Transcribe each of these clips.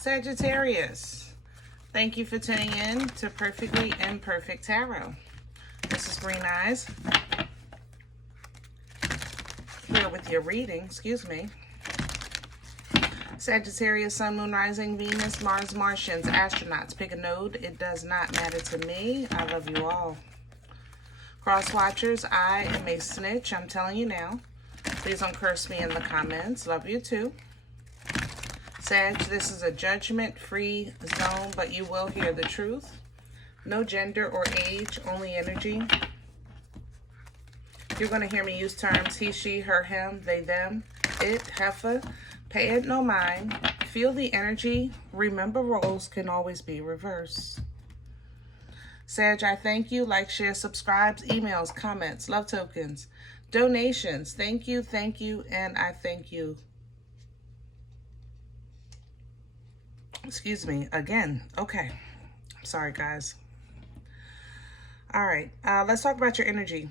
Sagittarius, thank you for tuning in to Perfectly Imperfect Tarot. This is Green Eyes, here with your reading, Sagittarius, Sun, Moon, Rising, Venus, Mars, Martians, astronauts. Pick a node. It does not matter to me. I love you all. Cross watchers, I am a snitch. I'm telling you now. Please don't curse me in the comments. Love you too. Sag, this is a judgment-free zone, but you will hear the truth. No gender or age, only energy. You're going to hear me use terms he, she, her, him, they, them, it, heifer. Pay it no mind. Feel the energy. Remember, roles can always be reversed. Sag, I thank you. Like, share, subscribes, emails, comments, love tokens, donations. Thank you, and I thank you. Excuse me, again. Okay. Sorry, guys. All right, let's talk about your energy.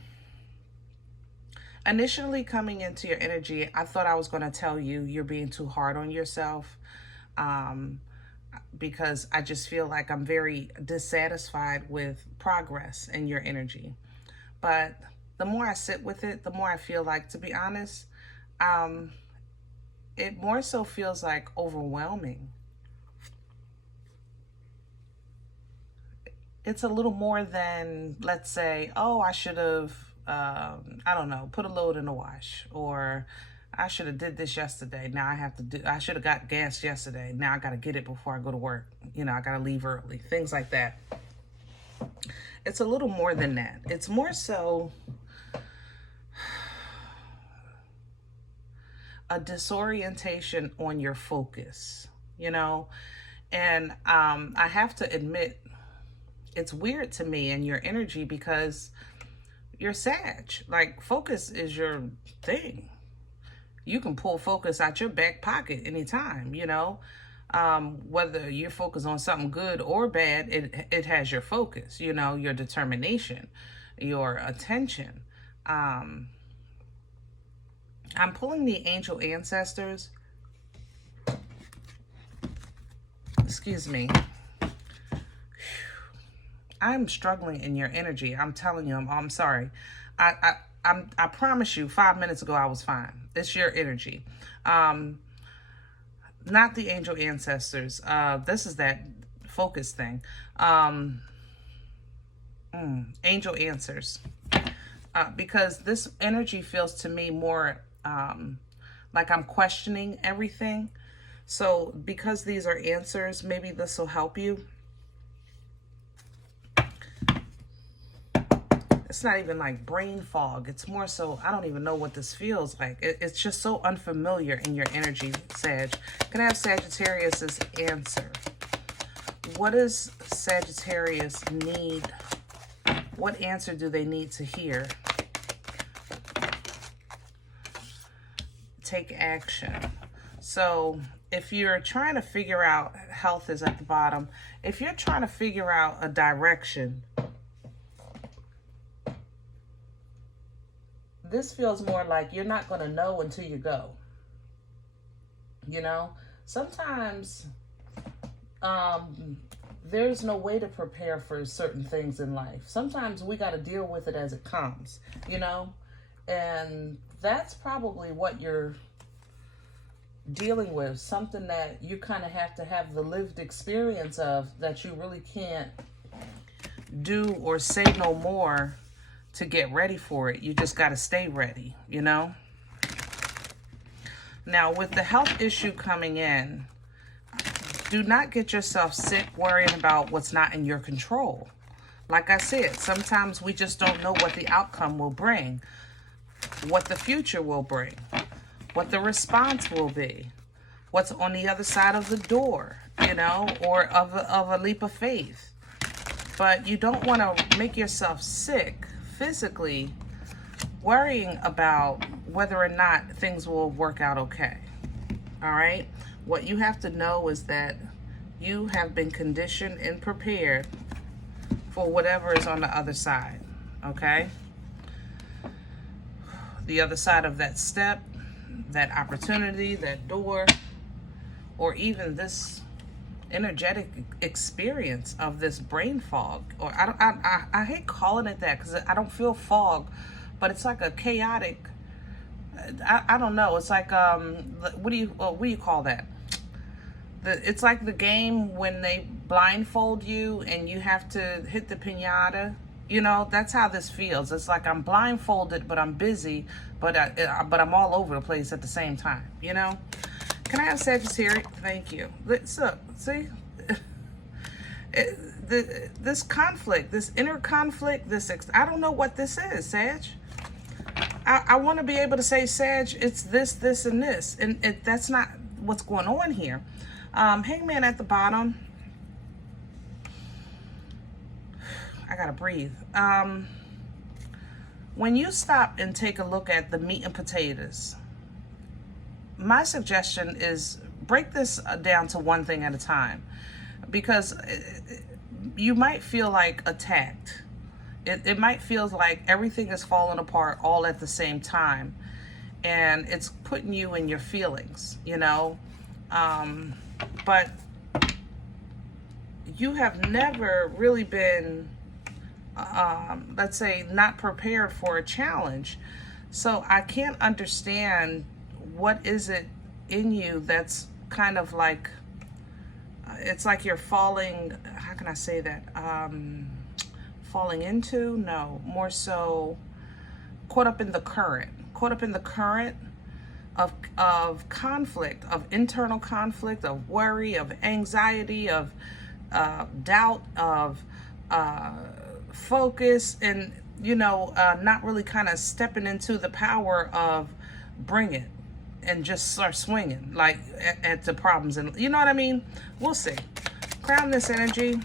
Initially coming into your energy, I thought I was going to tell you you're being too hard on yourself because I just feel like I'm very dissatisfied with progress in your energy. But the more I sit with it, the more I feel like, to be honest, it more so feels like overwhelming. It's a little more than, let's say, oh, I should have, I don't know, put a load in the wash, or I should have did this yesterday. Now I have to do, I should have got gas yesterday. Now I got to get it before I go to work. You know, I got to leave early, things like that. It's a little more than that. It's more so a disorientation on your focus, you know, and I have to admit, it's weird to me in your energy because you're Sag. Like, focus is your thing. You can pull focus out your back pocket anytime, you know. Whether you're focused on something good or bad, it has your focus, you know, your determination, your attention. I'm pulling the angel ancestors. Excuse me. I'm struggling in your energy. I'm telling you, I'm sorry. I promise you, 5 minutes ago I was fine. It's your energy. Not the angel ancestors. This is that focus thing. Angel answers. Because this energy feels to me more like I'm questioning everything. So because these are answers, maybe this will help you. It's not even like brain fog. It's more so, I don't even know what this feels like. It's just so unfamiliar in your energy, Sag. Can I have Sagittarius's answer? What does Sagittarius need? What answer do they need to hear? Take action. So if you're trying to figure out, health is at the bottom. If you're trying to figure out a direction, this feels more like you're not going to know until you go. You know, sometimes there's no way to prepare for certain things in life. Sometimes we got to deal with it as it comes, you know, and that's probably what you're dealing with. Something that you kind of have to have the lived experience of, that you really can't do or say no more to get ready for it. You just got to stay ready, you know? Now, with the health issue coming in, do not get yourself sick worrying about what's not in your control. Like I said, sometimes we just don't know what the outcome will bring, what the future will bring, what the response will be, what's on the other side of the door, you know, or of a leap of faith. But you don't want to make yourself sick physically worrying about whether or not things will work out okay. All right? What you have to know is that you have been conditioned and prepared for whatever is on the other side. Okay? The other side of that step, that opportunity, that door, or even this energetic experience of this brain fog. Or I hate calling it that because I don't feel fog, but it's like a chaotic, I don't know. It's like, what do you call that? It's like the game when they blindfold you and you have to hit the piñata. You know, that's how this feels. It's like I'm blindfolded, but I'm busy, but I'm all over the place at the same time, you know? Can I have Sagittarius? Thank you. So, see? This conflict, this inner conflict, I don't know what this is, Sag. I want to be able to say, Sag, it's this, and this. And that's not what's going on here. Hangman at the bottom. I gotta breathe. When you stop and take a look at the meat and potatoes, my suggestion is break this down to one thing at a time, because you might feel like attacked. It might feel like everything is falling apart all at the same time, and it's putting you in your feelings, you know. But you have never really been, let's say, not prepared for a challenge. So I can't understand what is it in you that's kind of like, it's like you're falling, how can I say that? Falling into? No, more so caught up in the current of conflict, of internal conflict, of worry, of anxiety, of doubt, of focus, and, you know, not really kind of stepping into the power of bring it and just start swinging like at the problems. And you know what I mean? We'll see. Crown this energy.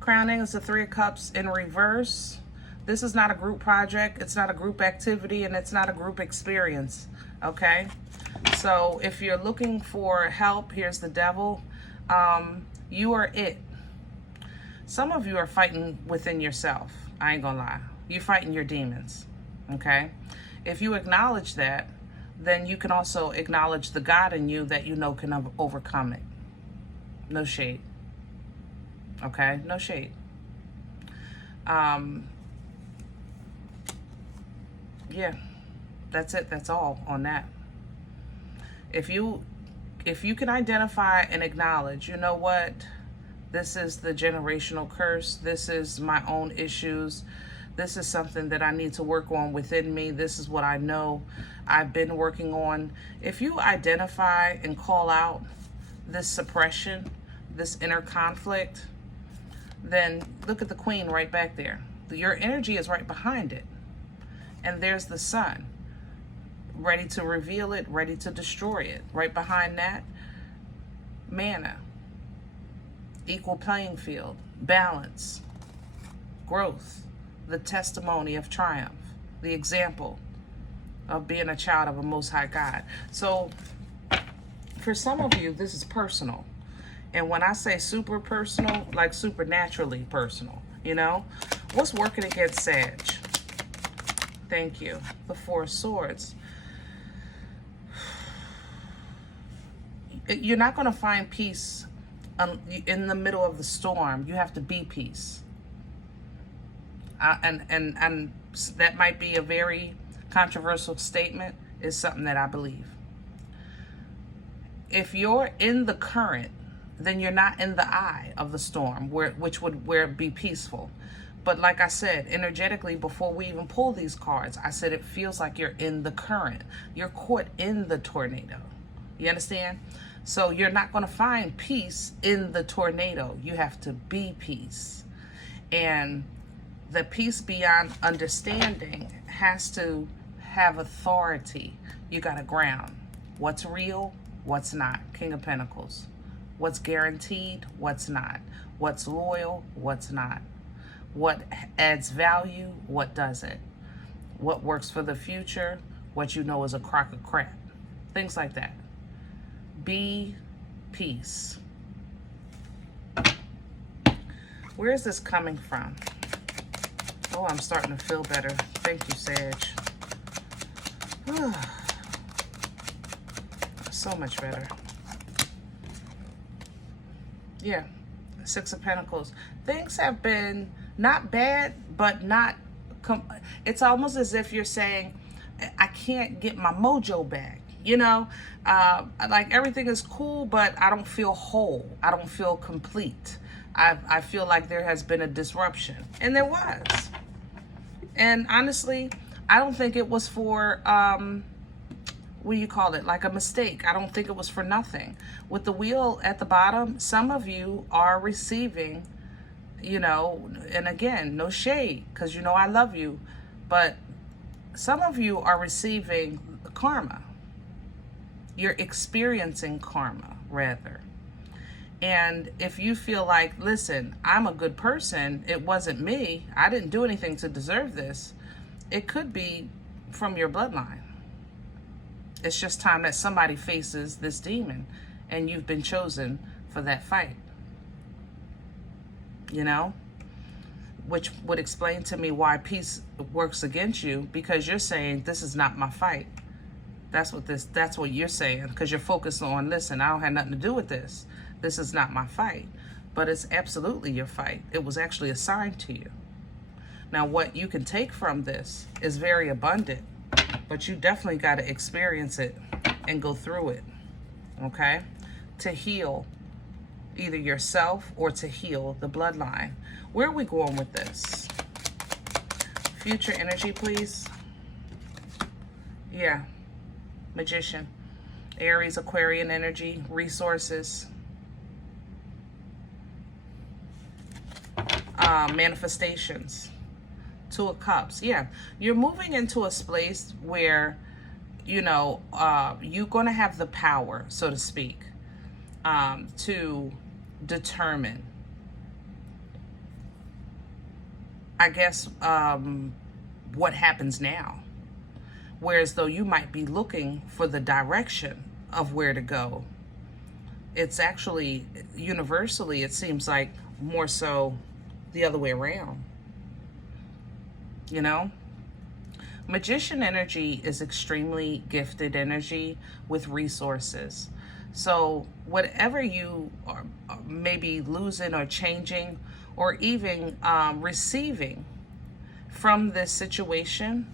Crowning is the Three of Cups in reverse. This is not a group project. It's not a group activity, and it's not a group experience. Okay? So if you're looking for help, here's the Devil. You are it. Some of you are fighting within yourself. I ain't gonna lie. You're fighting your demons. Okay? If you acknowledge that, then you can also acknowledge the God in you that you know can overcome it. No shade. Okay? No shade. Yeah, that's it. That's all on that. If you can identify and acknowledge, you know what, this is the generational curse. This is my own issues. This is something that I need to work on within me. This is what I know I've been working on. If you identify and call out this suppression, this inner conflict, then look at the Queen right back there. Your energy is right behind it. And there's the Sun, ready to reveal it, ready to destroy it. Right behind that, Mana, equal playing field, balance, growth, the testimony of triumph, the example of being a child of a Most High God. So for some of you, this is personal. And when I say super personal, like supernaturally personal, you know? What's working against Sag? Thank you. The Four of Swords. You're not going to find peace in the middle of the storm. You have to be peace. And that might be a very controversial statement. Is something that I believe. If you're in the current, then you're not in the eye of the storm, where it be peaceful. But like I said, energetically, before we even pull these cards, I said it feels like you're in the current. You're caught in the tornado. You understand? So you're not going to find peace in the tornado. You have to be peace. And the peace beyond understanding has to have authority. You got to ground. What's real? What's not? King of Pentacles. What's guaranteed? What's not? What's loyal? What's not? What adds value? What doesn't? What works for the future? What you know is a crock of crap. Things like that. Be peace. Where is this coming from? Oh, I'm starting to feel better. Thank you, Sag. So much better. Yeah, Six of Pentacles. Things have been not bad, but not, it's almost as if you're saying, I can't get my mojo back. You know, like everything is cool, but I don't feel whole. I don't feel complete. I feel like there has been a disruption. And there was. And honestly, I don't think it was for, what do you call it, like a mistake. I don't think it was for nothing. With the wheel at the bottom, some of you are receiving, you know, and again, no shade, because you know I love you, but some of you are receiving karma. You're experiencing karma, rather. And if you feel like, listen, I'm a good person, it wasn't me, I didn't do anything to deserve this, it could be from your bloodline. It's just time that somebody faces this demon, and you've been chosen for that fight. You know? Which would explain to me why peace works against you, because you're saying, this is not my fight. That's what you're saying, because you're focused on, listen, I don't have nothing to do with this. This is not my fight. But it's absolutely your fight. It was actually assigned to you. Now, what you can take from this is very abundant, but you definitely got to experience it and go through it, okay? To heal either yourself or to heal the bloodline. Where are we going with this? Future energy, please. Yeah. Magician. Aries, Aquarian energy, resources. Manifestations. Two of Cups. Yeah, you're moving into a space where, you know, you're going to have the power, so to speak, to determine, I guess, what happens now. Whereas though you might be looking for the direction of where to go, it's actually, universally, it seems like more so the other way around. You know, Magician energy is extremely gifted energy with resources. So whatever you are maybe losing or changing or even receiving from this situation,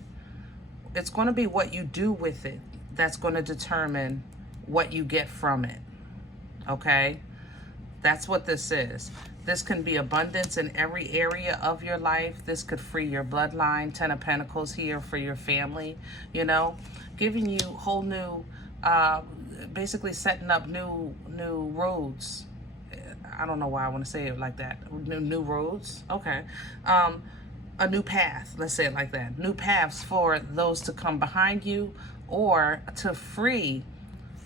it's going to be what you do with it that's going to determine what you get from it. Okay? That's what this is. This can be abundance in every area of your life. This could free your bloodline. 10 of Pentacles here for your family, you know, giving you whole new, basically setting up new roads. I don't know why I want to say it like that. New roads. Okay. A new path. Let's say it like that. New paths for those to come behind you, or to free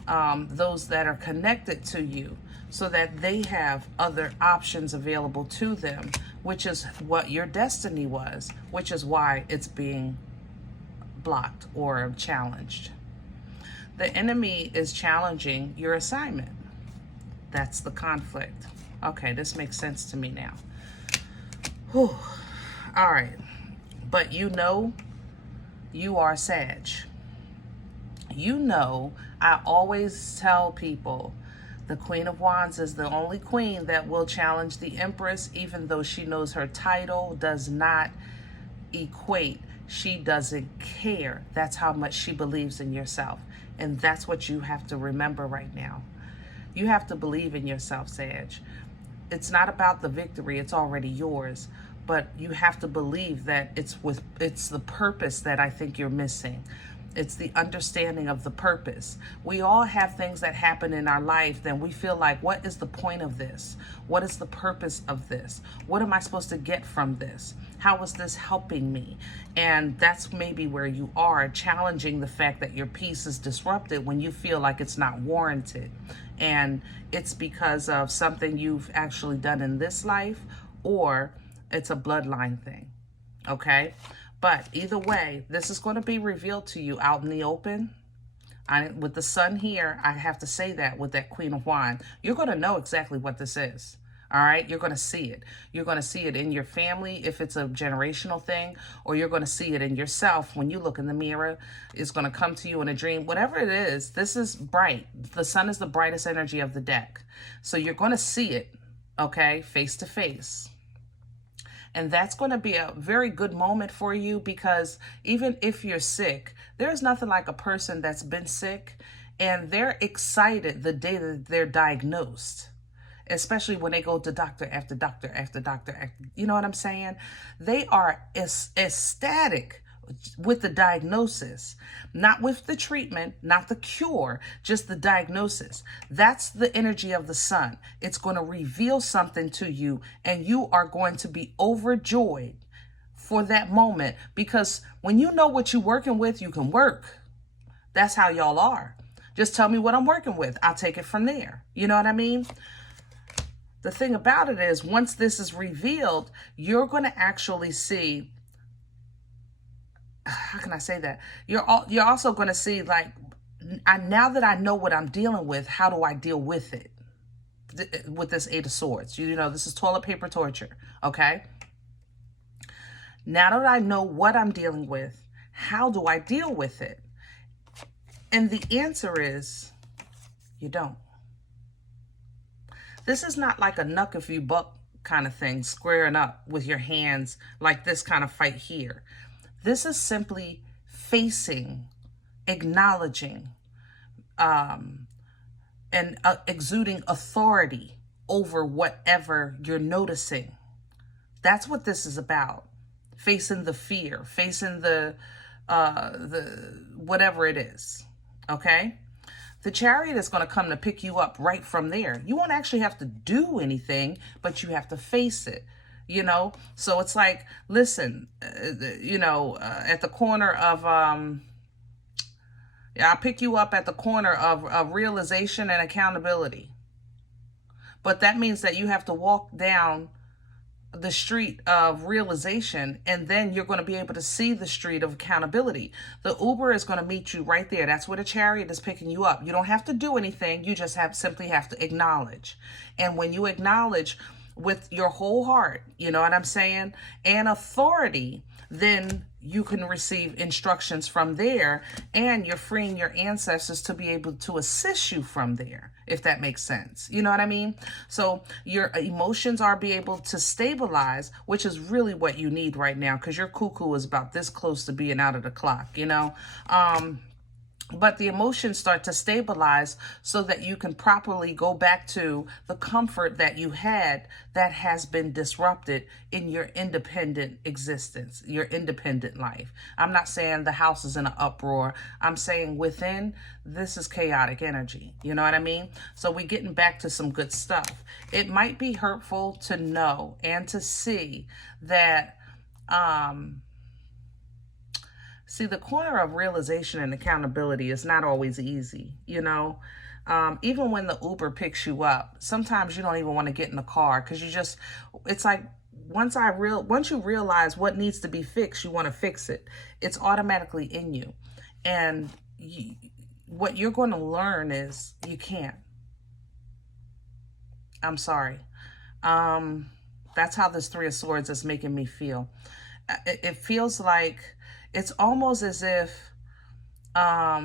those that are connected to you, so that they have other options available to them, which is what your destiny was, which is why it's being blocked or challenged. The enemy is challenging your assignment. That's the conflict. Okay, this makes sense to me now. Whew. All right. But you know, you are Sag. You know, I always tell people, the Queen of Wands is the only queen that will challenge the Empress, even though she knows her title does not equate. She doesn't care. That's how much she believes in yourself. And that's what you have to remember right now. You have to believe in yourself, Sag. It's not about the victory. It's already yours. But you have to believe that it's the purpose that I think you're missing. It's the understanding of the purpose. We all have things that happen in our life, then we feel like, what is the point of this? What is the purpose of this? What am I supposed to get from this? How is this helping me? And that's maybe where you are, challenging the fact that your peace is disrupted when you feel like it's not warranted. And it's because of something you've actually done in this life, or it's a bloodline thing. Okay? But either way, this is going to be revealed to you out in the open. With the sun here, I have to say that with that Queen of Wands, you're going to know exactly what this is. All right? You're going to see it. You're going to see it in your family if it's a generational thing, or you're going to see it in yourself when you look in the mirror. It's going to come to you in a dream. Whatever it is, this is bright. The sun is the brightest energy of the deck. So you're going to see it. okay, face to face. And that's going to be a very good moment for you, because even if you're sick, there's nothing like a person that's been sick and they're excited the day that they're diagnosed, especially when they go to doctor after doctor after doctor. You know what I'm saying? They are ecstatic with the diagnosis, not with the treatment, not the cure, just the diagnosis. That's the energy of the sun. It's going to reveal something to you, and you are going to be overjoyed for that moment, because when you know what you're working with, you can work. That's how y'all are. Just tell me what I'm working with. I'll take it from there. You know what I mean? The thing about it is, once this is revealed, you're going to actually see, how can I say that? You're also going to see, like, now that I know what I'm dealing with, how do I deal with it? With this Eight of Swords. You know, this is toilet paper torture, okay? Now that I know what I'm dealing with, how do I deal with it? And the answer is, you don't. This is not like a knuck if you buck kind of thing, squaring up with your hands like this kind of fight here. This is simply facing, acknowledging, and exuding authority over whatever you're noticing. That's what this is about. Facing the fear, facing the whatever it is. Okay? The Chariot is going to come to pick you up right from there. You won't actually have to do anything, but you have to face it, you know? So it's like, listen, at the corner of, I'll pick you up at the corner of realization and accountability. But that means that you have to walk down the street of realization, and then you're going to be able to see the street of accountability. The Uber is going to meet you right there. That's where the Chariot is picking you up. You don't have to do anything. You just simply have to acknowledge. And when you acknowledge with your whole heart, you know what I'm saying, and authority, then you can receive instructions from there, and you're freeing your ancestors to be able to assist you from there, if that makes sense. You know what I mean? So your emotions are be able to stabilize, which is really what you need right now, because your cuckoo is about this close to being out of the clock, you know? But the emotions start to stabilize so that you can properly go back to the comfort that you had that has been disrupted in your independent existence, your independent life. I'm not saying the house is in an uproar. I'm saying within, this is chaotic energy. You know what I mean? So we're getting back to some good stuff. It might be hurtful to know and to see that, see, the corner of realization and accountability is not always easy, you know. Even when the Uber picks you up, sometimes you don't even want to get in the car, because it's like, once you realize what needs to be fixed, you want to fix it. It's automatically in you. And what you're going to learn is you can't. I'm sorry. That's how this Three of Swords is making me feel. It feels like, it's almost as if, help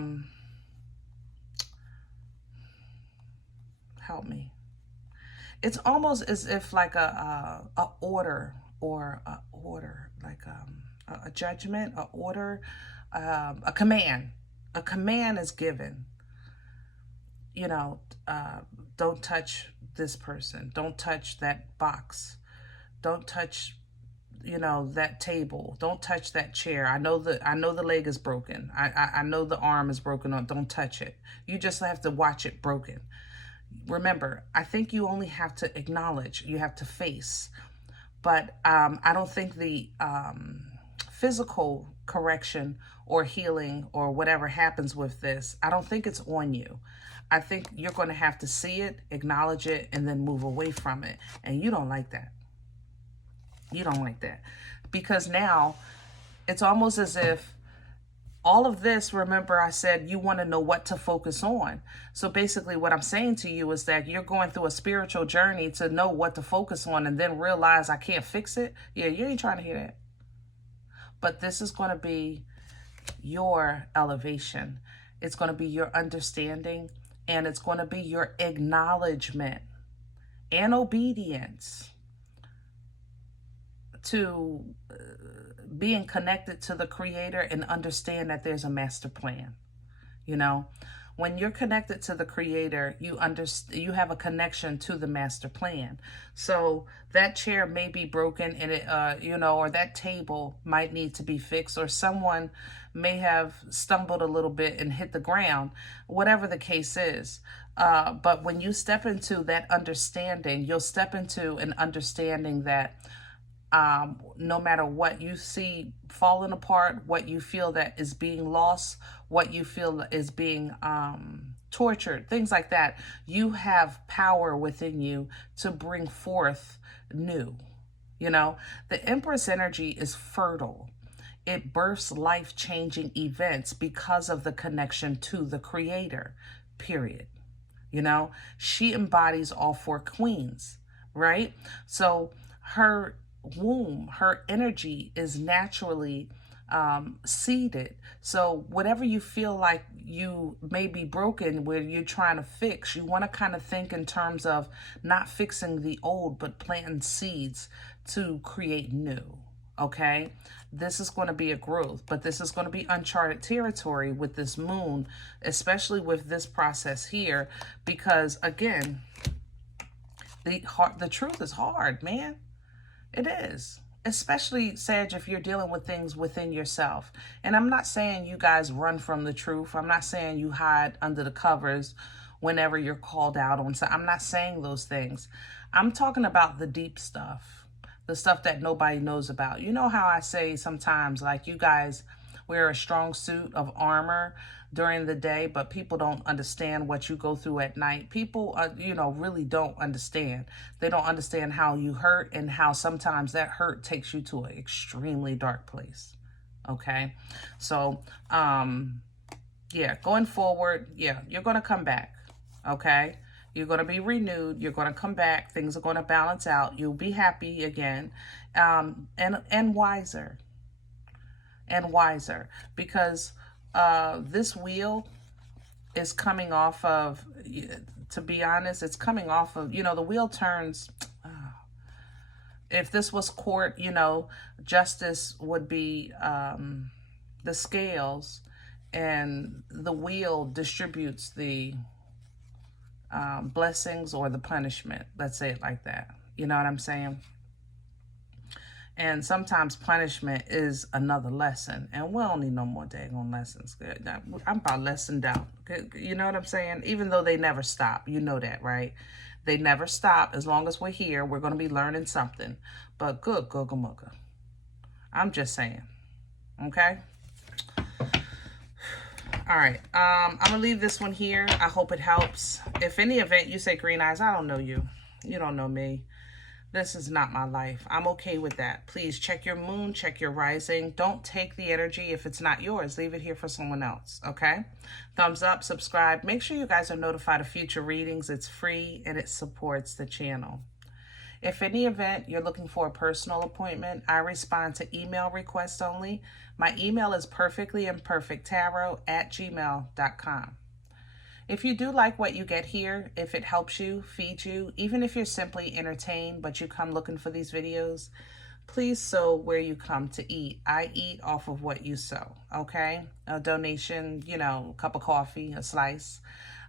me. It's almost as if like a order, or like a judgment, a order, a command. A command is given. You know, don't touch this person. Don't touch that box. Don't touch, you know, that table. Don't touch that chair. I know the leg is broken. I know the arm is broken. Don't touch it. You just have to watch it broken. Remember, I think you only have to acknowledge. You have to face. But I don't think the physical correction or healing or whatever happens with this, I don't think it's on you. I think you're going to have to see it, acknowledge it, and then move away from it. And you don't like that. You don't like that, because now it's almost as if all of this, remember I said you want to know what to focus on. So basically what I'm saying to you is that you're going through a spiritual journey to know what to focus on, and then realize I can't fix it. Yeah, you ain't trying to hear that. But this is going to be your elevation. It's going to be your understanding, and it's going to be your acknowledgement. and obedience to being connected to the Creator and understand that there's a master plan. You know, when you're connected to the Creator, you have a connection to the master plan. So that chair may be broken, and it, or that table might need to be fixed, or someone may have stumbled a little bit and hit the ground, whatever the case is. But when you step into that understanding, you'll step into an understanding that no matter what you see falling apart, what you feel that is being lost, what you feel is being tortured, things like that, you have power within you to bring forth new. You know, the Empress energy is fertile. It births life-changing events because of the connection to the Creator, period. You know, she embodies all four queens, right? So her womb, her energy is naturally seeded. So whatever you feel like you may be broken, where you're trying to fix, you want to kind of think in terms of not fixing the old, but planting seeds to create new. Okay, this is going to be a growth, but this is going to be uncharted territory with this moon, especially with this process here, because again, the truth is hard, man. It is. Especially, Sag, if you're dealing with things within yourself. And I'm not saying you guys run from the truth. I'm not saying you hide under the covers whenever you're called out on. So I'm not saying those things. I'm talking about the deep stuff. The stuff that nobody knows about. You know how I say sometimes, like, you guys wear a strong suit of armor during the day, but people don't understand what you go through at night. People, really don't understand. They don't understand how you hurt and how sometimes that hurt takes you to an extremely dark place. Okay? So, yeah, going forward, yeah, you're going to come back. Okay? You're going to be renewed. You're going to come back. Things are going to balance out. You'll be happy again, and wiser. And wiser, because this wheel is coming off of, to be honest, it's coming off of, the wheel turns. If this was court, justice would be the scales, and the wheel distributes the blessings or the punishment. Let's say it like that. You know what I'm saying? And sometimes punishment is another lesson. And we don't need no more daggone lessons. I'm about lessoned out. You know what I'm saying? Even though they never stop. You know that, right? They never stop. As long as we're here, we're going to be learning something. But good, googa mooga. I'm just saying. Okay? All right. I'm going to leave this one here. I hope it helps. If any event you say, Green Eyes, I don't know you. You don't know me. This is not my life. I'm okay with that. Please check your moon, check your rising. Don't take the energy if it's not yours. Leave it here for someone else, okay? Thumbs up, subscribe. Make sure you guys are notified of future readings. It's free and it supports the channel. If any event you're looking for a personal appointment, I respond to email requests only. My email is perfectlyimperfecttarot@gmail.com. If you do like what you get here, if it helps you, feeds you, even if you're simply entertained, but you come looking for these videos, please sow where you come to eat. I eat off of what you sow, okay? A donation, a cup of coffee, a slice.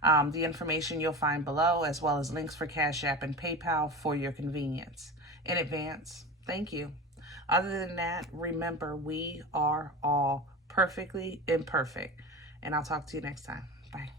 The information you'll find below, as well as links for CashApp and PayPal for your convenience. In advance, thank you. Other than that, remember, we are all perfectly imperfect. And I'll talk to you next time. Bye.